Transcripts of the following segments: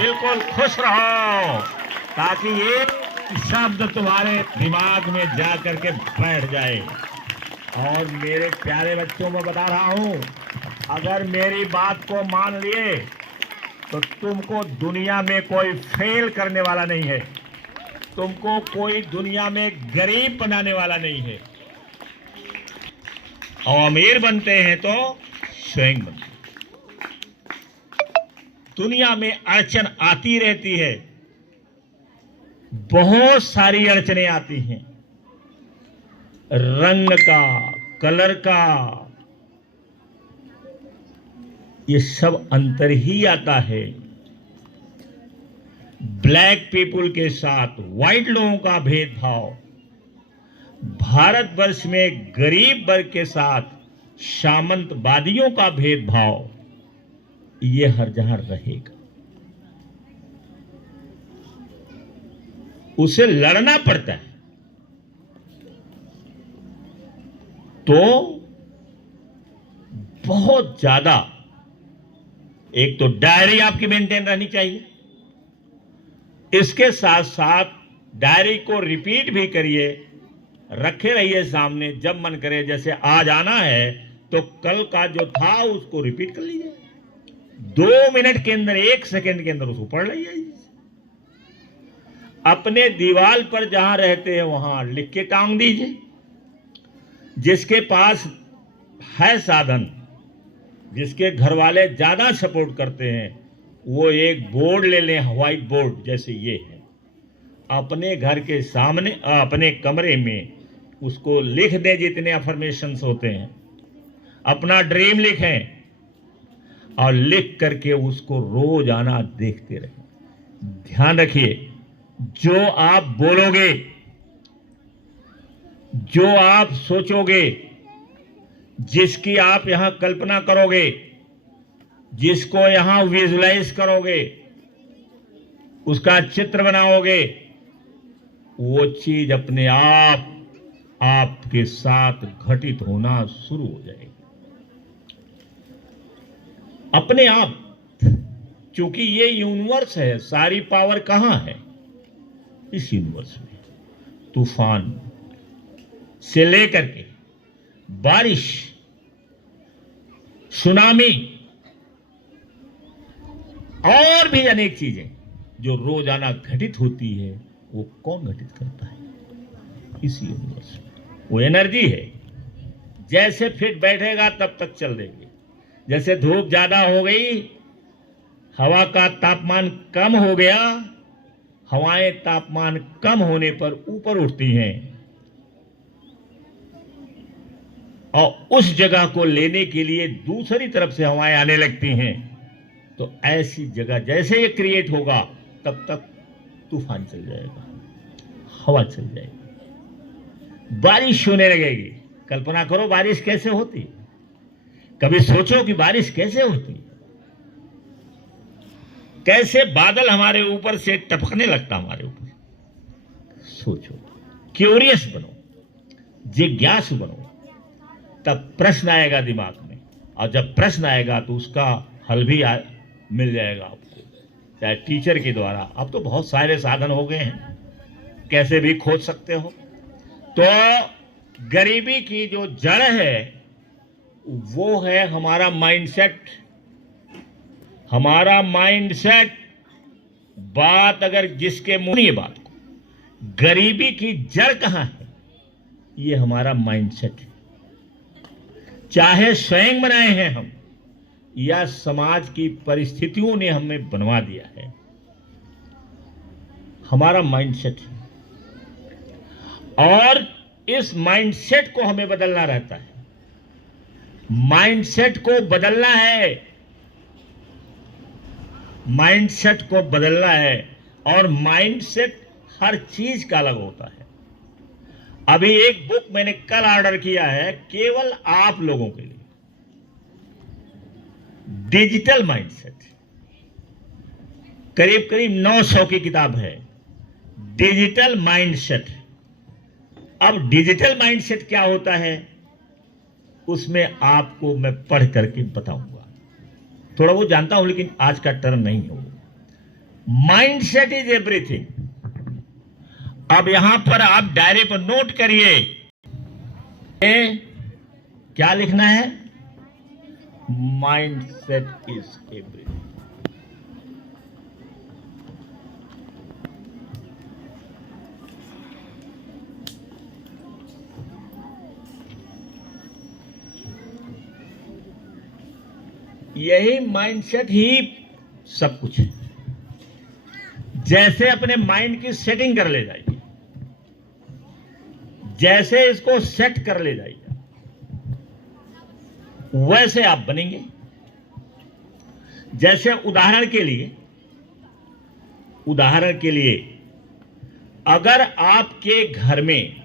बिल्कुल खुश रहो ताकि ये शब्द तुम्हारे दिमाग में जा करके बैठ जाए। और मेरे प्यारे बच्चों को बता रहा हूं, अगर मेरी बात को मान लिए तो तुमको दुनिया में कोई फेल करने वाला नहीं है, तुमको कोई दुनिया में गरीब बनाने वाला नहीं है। और अमीर बनते हैं तो स्वयं बनते हैं। दुनिया में अड़चन आती रहती है, बहुत सारी अड़चनें आती हैं, रंग का, कलर का, ये सब अंतर ही आता है। ब्लैक पीपुल के साथ व्हाइट लोगों का भेदभाव, भारतवर्ष में गरीब वर्ग के साथ सामंतवादियों का भेदभाव, ये हर जहां रहेगा। उसे लड़ना पड़ता है। तो बहुत ज्यादा, एक तो डायरी आपकी मेंटेन रहनी चाहिए, इसके साथ साथ डायरी को रिपीट भी करिए, रखे रहिए सामने। जब मन करे, जैसे आज आना है तो कल का जो था उसको रिपीट कर लीजिए, 2 मिनट के अंदर, 1 सेकंड के अंदर उसको पढ़ लीजिए। अपने दीवार पर जहां रहते हैं वहां लिख के टांग दीजिए। जिसके पास है साधन, जिसके घर वाले ज्यादा सपोर्ट करते हैं, वो एक बोर्ड ले लें, व्हाइट बोर्ड जैसे ये है, अपने घर के सामने, अपने कमरे में उसको लिख दें जितने अफर्मेशंस होते हैं, अपना ड्रीम लिखें और लिख करके उसको रोजाना देखते रहें। ध्यान रखिए, जो आप बोलोगे, जो आप सोचोगे, जिसकी आप यहां कल्पना करोगे, जिसको यहां विजुलाइज करोगे, उसका चित्र बनाओगे, वो चीज अपने आप आपके साथ घटित होना शुरू हो जाएगी अपने आप। क्योंकि ये यूनिवर्स है, सारी पावर कहां है? इस यूनिवर्स में। तूफान से लेकर के बारिश, सुनामी और भी अनेक चीजें जो रोजाना घटित होती है, वो कौन घटित करता है? इसी यूनिवर्स में। वो एनर्जी है। जैसे फिट बैठेगा तब तक चल देगी। जैसे धूप ज्यादा हो गई, हवा का तापमान कम हो गया, हवाएं तापमान कम होने पर ऊपर उठती हैं और उस जगह को लेने के लिए दूसरी तरफ से हवाएं आने लगती हैं। तो ऐसी जगह जैसे ये क्रिएट होगा, तब तक तूफान चल जाएगा, हवा चल जाएगी, बारिश होने लगेगी। कल्पना करो बारिश कैसे होती, कभी सोचो कि बारिश कैसे होती, कैसे बादल हमारे ऊपर से टपकने लगता हमारे ऊपर। सोचो, क्यूरियस बनो, जिज्ञासु बनो, तब प्रश्न आएगा दिमाग में, और जब प्रश्न आएगा तो उसका हल भी मिल जाएगा आपको, चाहे टीचर के द्वारा। अब तो बहुत सारे साधन हो गए हैं, कैसे भी खोज सकते हो। तो गरीबी की जो जड़ है वो है हमारा माइंडसेट। हमारा माइंडसेट, बात अगर जिसके मुंह ये बात को, गरीबी की जड़ कहां है? ये हमारा माइंडसेट है। चाहे स्वयं बनाए हैं हम या समाज की परिस्थितियों ने हमें बनवा दिया है, हमारा माइंडसेट है। और इस माइंडसेट को हमें बदलना रहता है। माइंडसेट को बदलना है, माइंडसेट को बदलना है। और माइंडसेट हर चीज का अलग होता है। अभी एक बुक मैंने कल ऑर्डर किया है, केवल आप लोगों के लिए, डिजिटल माइंडसेट। करीब करीब 900 की किताब है, डिजिटल माइंडसेट। अब डिजिटल माइंडसेट क्या होता है, उसमें आपको मैं पढ़ करके बताऊंगा। थोड़ा वो जानता हूं, लेकिन आज का टर्म नहीं है वो। Mind set is everything. अब यहां पर आप डायरी पर नोट करिए, क्या लिखना है? Mind set is everything. यही माइंडसेट ही सब कुछ है। जैसे अपने माइंड की सेटिंग कर ले जाइए, जैसे इसको सेट कर ले जाइए, वैसे आप बनेंगे। जैसे उदाहरण के लिए अगर आपके घर में,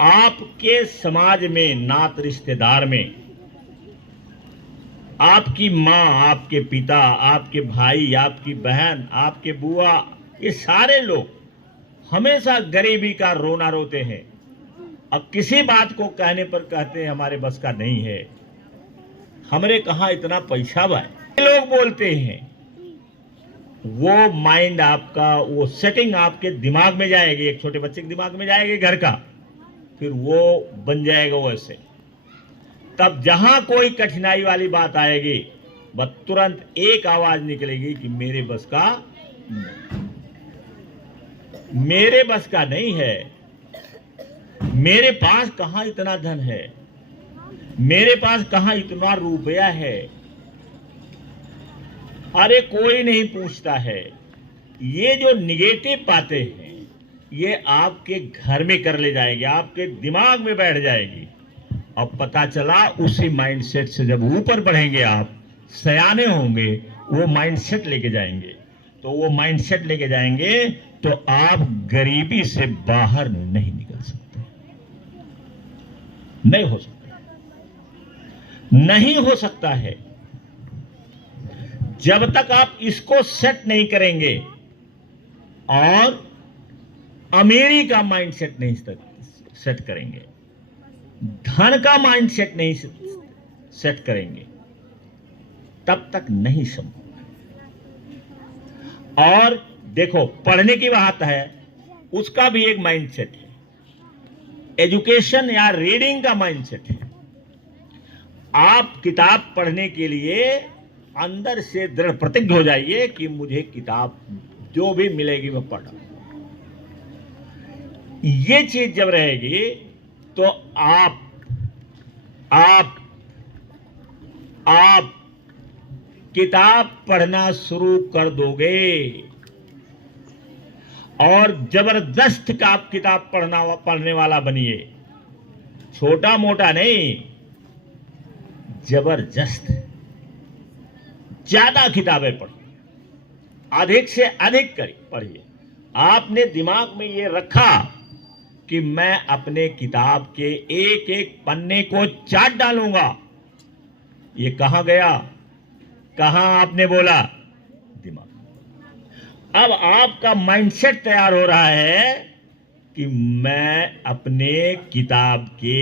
आपके समाज में, नात रिश्तेदार में आपकी माँ, आपके पिता, आपके भाई, आपकी बहन, आपके बुआ, ये सारे लोग हमेशा गरीबी का रोना रोते हैं। अब किसी बात को कहने पर कहते हैं हमारे बस का नहीं है, हमरे कहाँ इतना पैसा बा, लोग बोलते हैं। वो माइंड आपका, वो सेटिंग आपके दिमाग में जाएगी, एक छोटे बच्चे के दिमाग में जाएगी घर का, फिर वो बन जाएगा वैसे। तब जहां कोई कठिनाई वाली बात आएगी, बस तुरंत एक आवाज निकलेगी कि मेरे बस का नहीं है, मेरे पास कहां इतना धन है, मेरे पास कहां इतना रुपया है। अरे कोई नहीं पूछता है। ये जो निगेटिव बातें हैं, ये आपके घर में कर ले जाएगी, आपके दिमाग में बैठ जाएगी। अब पता चला उसी माइंडसेट से जब ऊपर बढ़ेंगे, आप सयाने होंगे, वो माइंडसेट लेके जाएंगे। तो वो माइंडसेट लेके जाएंगे तो आप गरीबी से बाहर नहीं निकल सकते, नहीं हो सकता, नहीं हो सकता है। जब तक आप इसको सेट नहीं करेंगे और अमीरी का माइंडसेट नहीं सेट करेंगे, धन का माइंडसेट नहीं सेट करेंगे, तब तक नहीं संभव। और देखो, पढ़ने की बात है, उसका भी एक माइंडसेट है, एजुकेशन या रीडिंग का माइंडसेट है। आप किताब पढ़ने के लिए अंदर से दृढ़ प्रतिज्ञ हो जाइए कि मुझे किताब जो भी मिलेगी मैं पढ़ूं। ये चीज जब रहेगी तो आप किताब पढ़ना शुरू कर दोगे, और जबरदस्त का आप किताब पढ़ने वाला बनिए। छोटा मोटा नहीं, जबरदस्त। ज्यादा किताबें पढ़िए, अधिक से अधिक पढ़िए। आपने दिमाग में ये रखा कि मैं अपने किताब के एक एक पन्ने को चाट डालूंगा। ये कहां गया, कहां आपने बोला? दिमाग। अब आपका माइंडसेट तैयार हो रहा है कि मैं अपने किताब के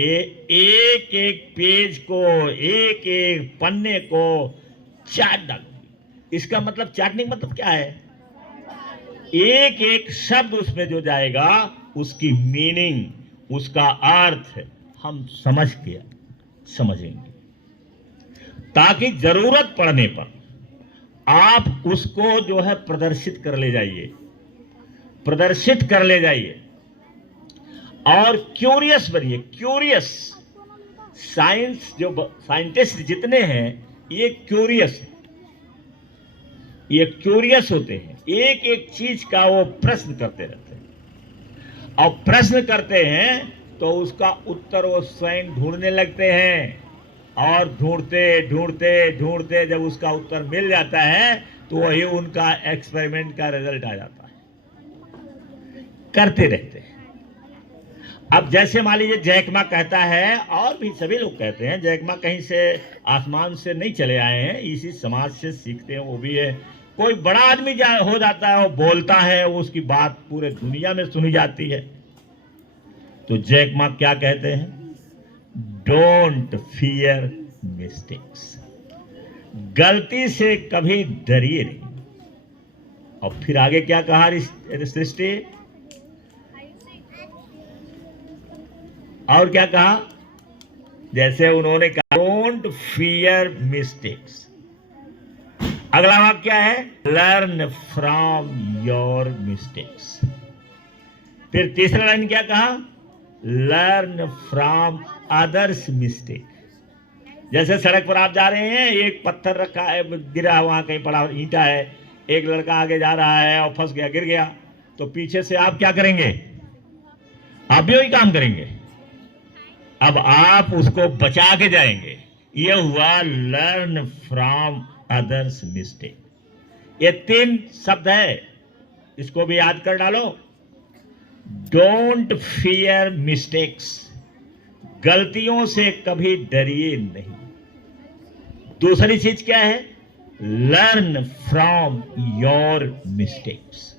एक एक पेज को, एक एक पन्ने को चाट डालूंगी। इसका मतलब, चाटने का मतलब क्या है? एक एक शब्द उसमें जो जाएगा, उसकी मीनिंग, उसका अर्थ हम समझेंगे, ताकि जरूरत पड़ने पर आप उसको जो है प्रदर्शित कर ले जाइए, और क्यूरियस बनिए। क्यूरियस, साइंटिस्ट जितने हैं ये क्यूरियस है, ये क्यूरियस होते हैं। एक एक चीज का वो प्रश्न करते रहते हैं, और प्रश्न करते हैं तो उसका उत्तर वो स्वयं ढूंढने लगते हैं, और ढूंढते जब उसका उत्तर मिल जाता है तो वही उनका एक्सपेरिमेंट का रिजल्ट आ जाता है। करते रहते हैं। अब जैसे मान लीजिए जैक मा कहता है, और भी सभी लोग कहते हैं, जैक मा कहीं से आसमान से नहीं चले आए हैं, इसी समाज से सीखते हैं। वो भी है, कोई बड़ा आदमी हो जाता है, वो बोलता है, उसकी बात पूरे दुनिया में सुनी जाती है। तो जैक मा क्या कहते हैं? Don't fear mistakes. गलती से कभी डरिए नहीं। और फिर आगे क्या कहा सृष्टि, और क्या कहा, जैसे उन्होंने कहा डोंट फियर मिस्टेक्स। अगला वाक्य क्या है, लर्न फ्रॉम योर मिस्टेक्स। फिर तीसरा लाइन क्या कहा, लर्न फ्रॉम अदर्स मिस्टेक। जैसे सड़क पर आप जा रहे हैं, एक पत्थर रखा है, गिरा वहां कहीं पड़ा, ईंटा है, एक लड़का आगे जा रहा है और फंस गया, गिर गया, तो पीछे से आप क्या करेंगे, आप भी वही काम करेंगे, अब आप उसको बचा के जाएंगे। यह हुआ लर्न फ्रॉम अदर्स मिस्टेक। ये 3 शब्द है, इसको भी याद कर डालो। डोंट फियर मिस्टेक्स, गलतियों से कभी डरिए नहीं। दूसरी चीज क्या है, लर्न फ्रॉम योर मिस्टेक्स।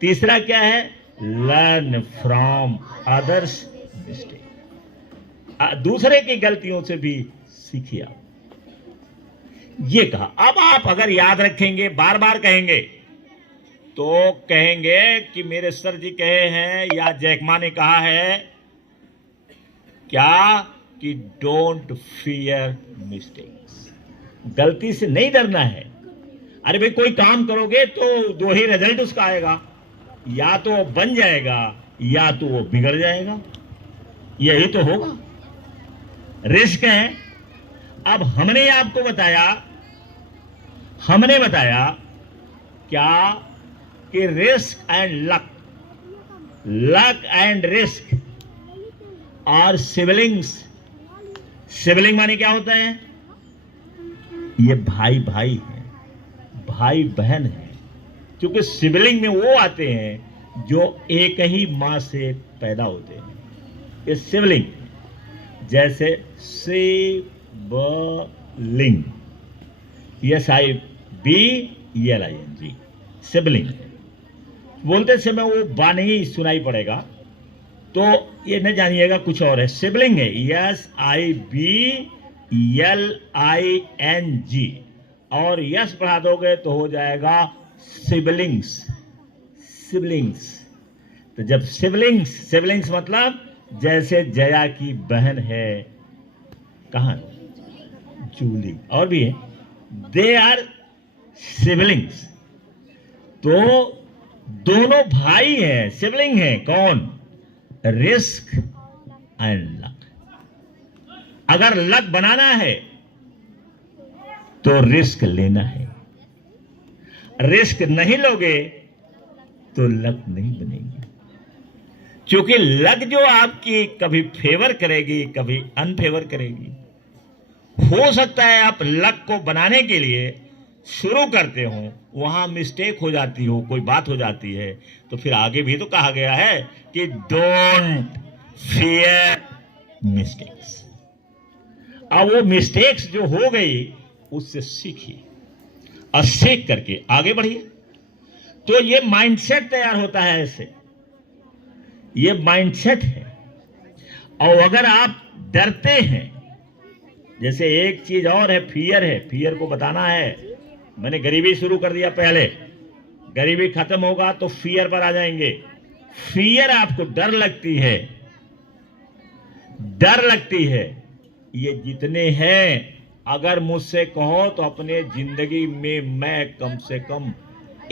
तीसरा क्या है, लर्न फ्रॉम अदर्स मिस्टेक। दूसरे की गलतियों से भी सीखिए आप, ये कहा। अब आप अगर याद रखेंगे, बार बार कहेंगे, तो कहेंगे कि मेरे सर जी कहे हैं या जैकमा ने कहा है क्या, कि डोंट फियर मिस्टेक्स, गलती से नहीं डरना है। अरे भाई कोई काम करोगे तो 2 ही रिजल्ट उसका आएगा, या तो वो बन जाएगा या तो वो बिगड़ जाएगा, यही तो होगा, रिस्क है। अब हमने आपको बताया, हमने बताया क्या, कि risk and luck, luck and risk और सिबलिंग्स। सिबलिंग माने क्या होता है, ये भाई भाई है, भाई बहन है। क्योंकि सिबलिंग में वो आते हैं जो एक ही मां से पैदा होते हैं, ये सिबलिंग। जैसे सिबलिंग, SIBLING, सिबलिंग। बोलते समय वो बा नहीं सुनाई पड़ेगा, तो ये न जानिएगा कुछ और है, सिबलिंग है, SIBLING, और यस बढ़ा दोगे तो हो जाएगा सिबलिंग्स, सिबलिंग्स। तो जब सिबलिंग्स, सिबलिंग्स मतलब जैसे जया की बहन है, कहां, जूली, और भी है, दे आर सिबलिंग्स। तो दोनों भाई हैं, सिबलिंग हैं, कौन, रिस्क एंड लक। अगर लक बनाना है तो रिस्क लेना है, रिस्क नहीं लोगे तो लक नहीं बनेगी। क्योंकि लक जो आपकी कभी फेवर करेगी, कभी अनफेवर करेगी। हो सकता है आप लक को बनाने के लिए शुरू करते हो, वहां मिस्टेक हो जाती हो, कोई बात हो जाती है, तो फिर आगे भी तो कहा गया है कि डोंट फियर मिस्टेक्स। अब वो मिस्टेक्स जो हो गई उससे सीखिए और सीख करके आगे बढ़िए। तो ये माइंडसेट तैयार होता है ऐसे, ये माइंडसेट है। और अगर आप डरते हैं, जैसे एक चीज और है, फियर है, फियर को बताना है। मैंने गरीबी शुरू कर दिया पहले, गरीबी खत्म होगा तो फियर पर आ जाएंगे। फियर आपको डर लगती है, डर लगती है। ये जितने हैं, अगर मुझसे कहो तो अपने जिंदगी में मैं कम से कम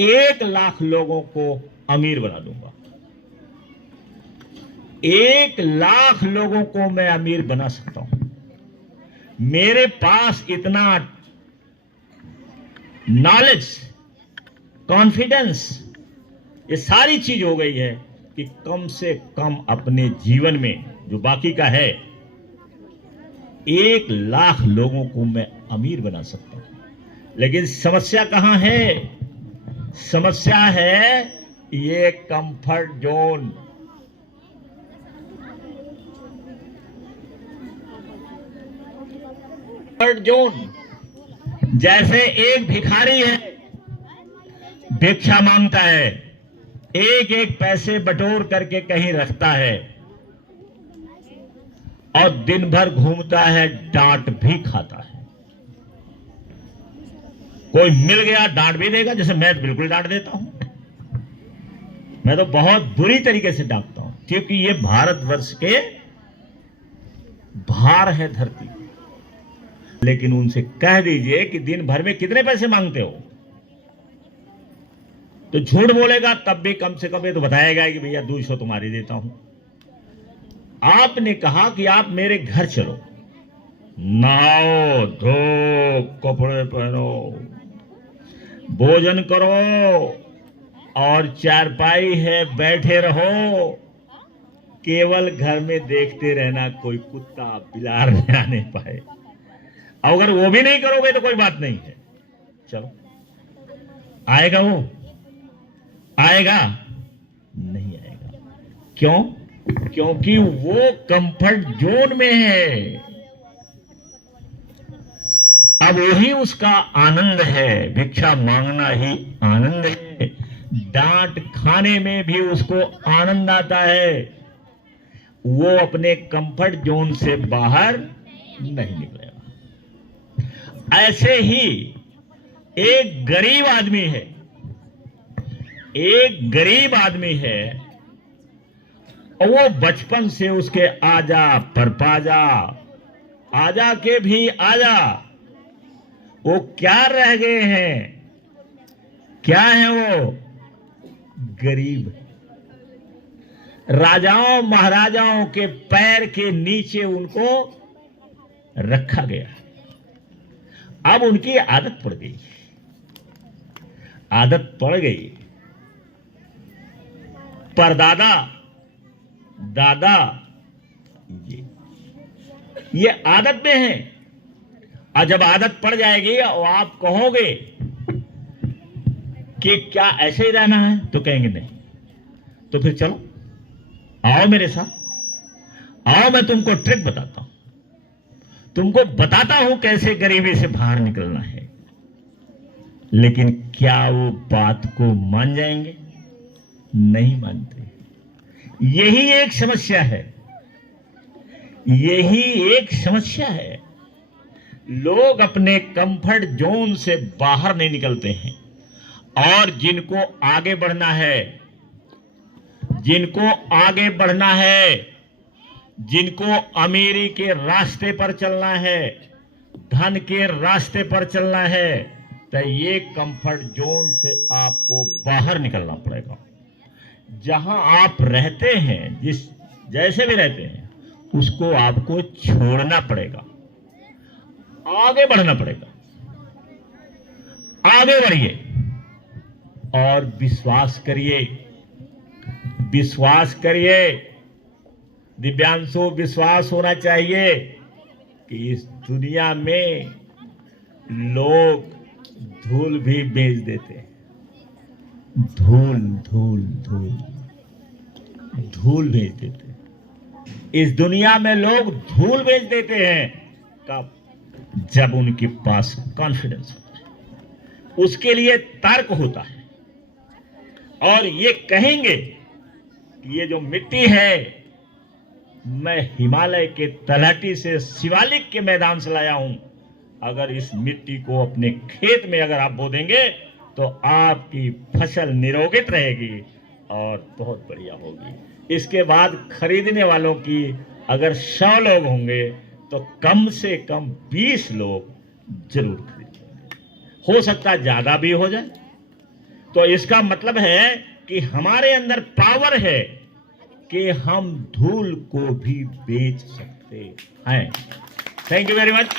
1 लाख लोगों को अमीर बना दूंगा। 1 लाख लोगों को मैं अमीर बना सकता हूं। मेरे पास इतना नॉलेज, कॉन्फिडेंस, ये सारी चीज हो गई है कि कम से कम अपने जीवन में जो बाकी का है 1 लाख लोगों को मैं अमीर बना सकता हूं। लेकिन समस्या कहां है, समस्या है ये कंफर्ट जोन। कंफर्ट जोन, जैसे एक भिखारी है, भिक्षा मांगता है, एक एक पैसे बटोर करके कहीं रखता है और दिन भर घूमता है, डांट भी खाता है। कोई मिल गया डांट भी देगा, जैसे मैं बिल्कुल डांट देता हूं। मैं तो बहुत बुरी तरीके से डांटता हूं, क्योंकि ये भारतवर्ष के भार है धरती। लेकिन उनसे कह दीजिए कि दिन भर में कितने पैसे मांगते हो, तो झूठ बोलेगा तब भी कम से कम ये तो बताएगा कि भैया 200 तुम्हारी देता हूं। आपने कहा कि आप मेरे घर चलो, नहाओ धो, कपड़े पहनो, भोजन करो और चारपाई है बैठे रहो, केवल घर में देखते रहना, कोई कुत्ता बिलार न आने पाए। अगर वो भी नहीं करोगे तो कोई बात नहीं है, चलो। आएगा वो? आएगा? नहीं आएगा। क्यों? क्योंकि वो कंफर्ट जोन में है। अब वही उसका आनंद है, भिक्षा मांगना ही आनंद है। डांट खाने में भी उसको आनंद आता है। वो अपने कंफर्ट जोन से बाहर नहीं निकलेगा। ऐसे ही एक गरीब आदमी है, एक गरीब आदमी है, और वो बचपन से उसके आजा परपाजा, आजा के भी आजा, वो क्या रह गए हैं? क्या है वो? गरीब। राजाओं महाराजाओं के पैर के नीचे उनको रखा गया। अब उनकी आदत पड़ गई, आदत पड़ गई। परदादा दादा ये आदत में है, और जब आदत पड़ जाएगी और आप कहोगे कि क्या ऐसे ही रहना है, तो कहेंगे नहीं। तो फिर चलो, आओ मेरे साथ, आओ मैं तुमको ट्रिक बताता हूं, तुमको बताता हूं कैसे गरीबी से बाहर निकलना है। लेकिन क्या वो बात को मान जाएंगे? नहीं मानते। यही एक समस्या है, यही एक समस्या है। लोग अपने कंफर्ट जोन से बाहर नहीं निकलते हैं, और जिनको आगे बढ़ना है, जिनको आगे बढ़ना है, जिनको अमीरी के रास्ते पर चलना है, धन के रास्ते पर चलना है, तो ये कंफर्ट जोन से आपको बाहर निकलना पड़ेगा। जहां आप रहते हैं, जिस जैसे भी रहते हैं, उसको आपको छोड़ना पड़ेगा, आगे बढ़ना पड़ेगा। आगे बढ़िए और विश्वास करिए, विश्वास करिए। दिव्यांशों, विश्वास होना चाहिए कि इस दुनिया में लोग धूल भी बेच देते हैं। धूल धूल धूल धूल बेच देते हैं। इस दुनिया में लोग धूल बेच देते हैं। कब? जब उनके पास कॉन्फिडेंस होता है, उसके लिए तर्क होता है, और ये कहेंगे कि ये जो मिट्टी है मैं हिमालय के तलहटी से, शिवालिक के मैदान से लाया हूं। अगर इस मिट्टी को अपने खेत में अगर आप बो देंगे तो आपकी फसल निरोगित रहेगी और बहुत बढ़िया होगी। इसके बाद खरीदने वालों की अगर 100 लोग होंगे तो कम से कम 20 लोग जरूर खरीदेंगे। हो सकता है ज्यादा भी हो जाए। तो इसका मतलब है कि हमारे अंदर पावर है कि हम धूल को भी बेच सकते हैं। Thank you very much.